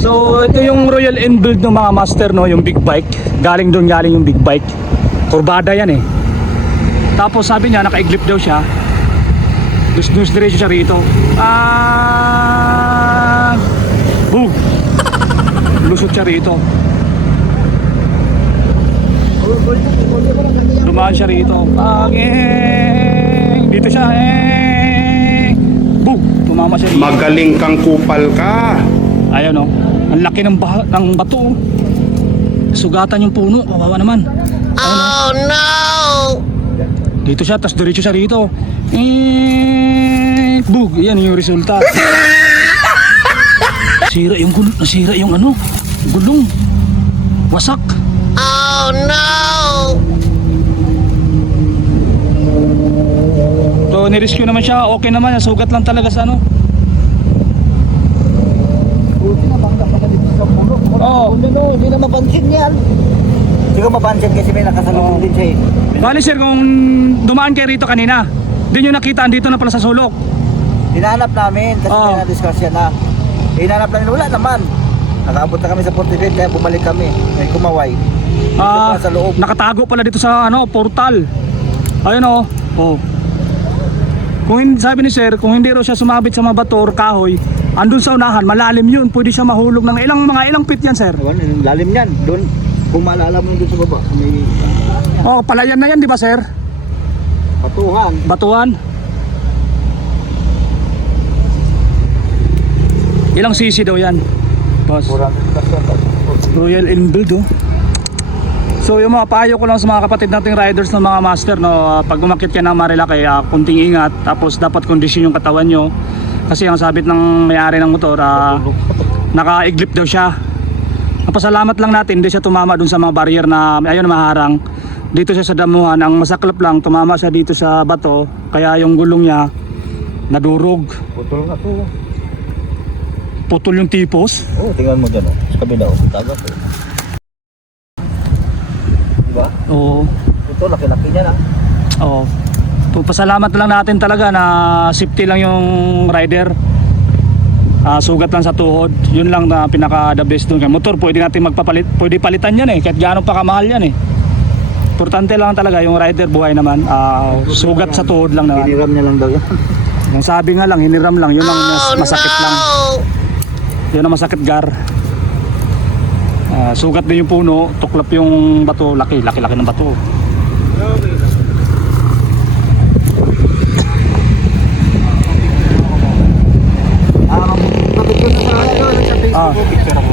So ito yung Royal Enfield ng mga master, no, yung big bike. Galing yung big bike. Kurbada yan eh. Tapos sabi niya nakaiglip daw siya. Dus diretso siya rito. Boom. Lusot siya rito. Dumaan siya rito. Dito siya. Boom. Tumama siya rito. Magaling kang kupal ka. Ayun oh. Ang laki ng bato. Sugatan yung puno. Kawawa naman. Oh no! Dito siya, tapos diretso siya rito. Bug, yan yung resulta. Nasira yung gulong, nasira yung ano, gulong. Wasak. Oh no! So nirescue naman siya, okay naman, sugat lang talaga sa ano. Buti na bangga pa ka dito sa puno. Oo. Hindi na mapansin yan. Hindi ko mapansin kasi may nakasalubong din siya eh. Bali sir, kung dumaan kayo rito kanina, di nyo nakita, andito na pala sa sulok. Hinahanap namin kasi Oo. may na-discuss yan na. Hinahanap namin, wala naman. Nakaabot na kami sa 45 kaya bumalik kami. May kumaway. Dito sa loob. Nakatago pala dito sa ano, portal. Ayun oh. Oh. Sabi ni sir, kung hindi raw siya sumabit sa mga bato or kahoy, andun sa unahan, malalim yun. Pwede siya mahulog ng mga ilang feet yan sir. Lalim yan. Doon, kung maalala mo doon sa baba, may Oh, palayan na yan, di ba sir? patuhan. Batuan. Ilang cc daw yan? Boss. Royal Enfield oh. So yung mga payo ko lang sa mga kapatid nating riders ng mga master, no, pag umakyat ka ng Marilaki, kunting ingat, tapos dapat kondisyon yung katawan nyo. Kasi ang sabit ng may-ari ng motor, naka-iglip daw siya. Napasalamat lang natin, hindi siya tumama dun sa mga barrier na ayun maharang. Dito siya sa damuhan, ang masaklap lang, tumama siya dito sa bato, kaya yung gulong niya nadurog. Putol na to. Putol yung tipos. Oh, tingnan mo dyan oh. Sa kabila oh. Tagas oh. Diba? Oo. Ito, laki-laki niya na. Oo. Pasalamat lang natin talaga na safety lang yung rider. Sugat lang sa tuhod. Yun lang na pinaka the best doon. Motor pwede natin magpapalit, pwede palitan yan eh, kahit gaano pa kamahal yan eh. Importante lang talaga yung rider buhay naman. Sugat sa tuhod lang naman. Hiniram niya lang daw yan. Yung sabi nga lang, hiniram lang. Yun ang masakit lang. Yun ang masakit gar. Sugat din yung puno, tuklap yung bato, laki ng bato. Kapit ko na sa Facebook, picture ako.